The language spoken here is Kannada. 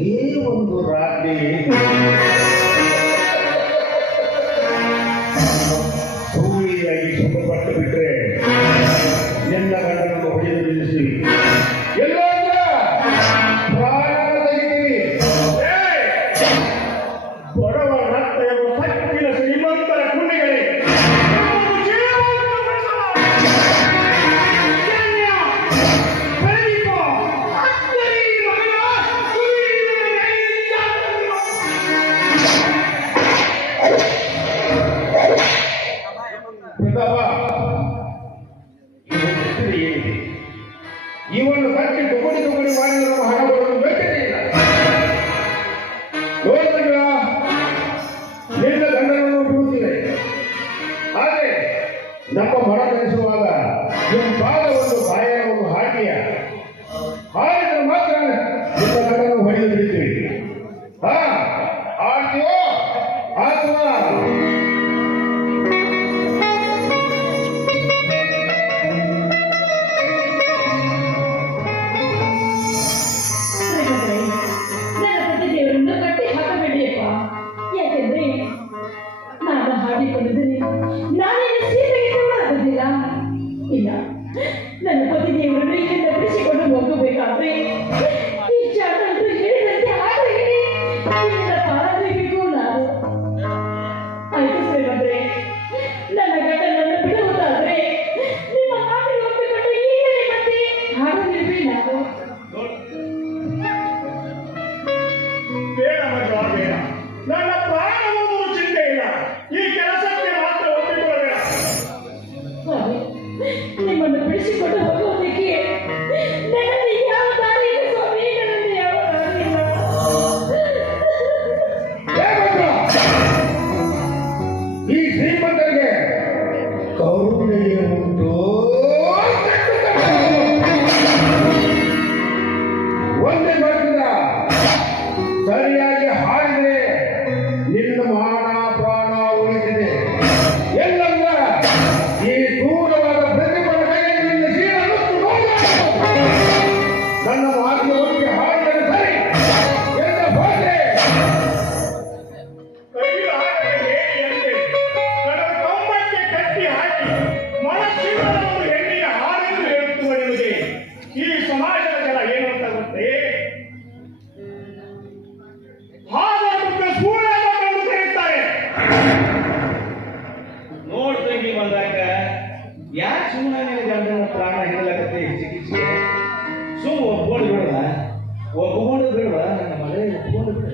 ಒಂದೇ ಒಂದು ರಾತ್ರಿ ಇವನ ಒಂದು ಕಟ್ಟಿ ತುಗುಡಿ ತುಗುಡಿ ಮಾಡಿ ನಮ್ಮ ಹಣ ಬರೋದು ಬೇಕೇ ಇಲ್ಲ ಇಲ್ಲ. ನನ್ನ ಪತಿ ದೇವರು ಇಲ್ಲಿಂದ ಬಿಡಿಸಿಕೊಂಡು ಹೋಗಬೇಕಾದ್ರೆ ಈ ಚಾಣರು ಹೇಳಿದಂತೆ ಹಾಗೆ ಇಲ್ಲಿಂದ ಪಾರಾಗಬೇಕು ನಾನು. ಆಯ್ತು ಶ್ರೀಮಂತ್ರೆ ನನ್ನ ಬಿಡುವುದಾದ್ರೆ ನಿಮ್ಮ ಮಾತಿಗೆ ಒಪ್ಪಿಕೊಂಡು ಈಗಲೇ ಸರಿಯಾಗಿ ಹಾಡಿದ್ರೆ ಯಾಕೆ ಸುಮ್ಮನೆ ನಿನ್ನ ಗಂಡನ ಪ್ರಾಣ ಹಿಡಲಕತ್ತೆ ಚಿಕಿತ್ಸೆ ಸುಮ್ಮ ಒಪ್ಕೊಂಡು ಬಿಡಲ್ಲ ಒಪ್ಕೊಂಡು ಬಿಡವ ನನ್ನ ಮಗಳೇ ಒಪ್ಕೊಂಡು ಬಿಡ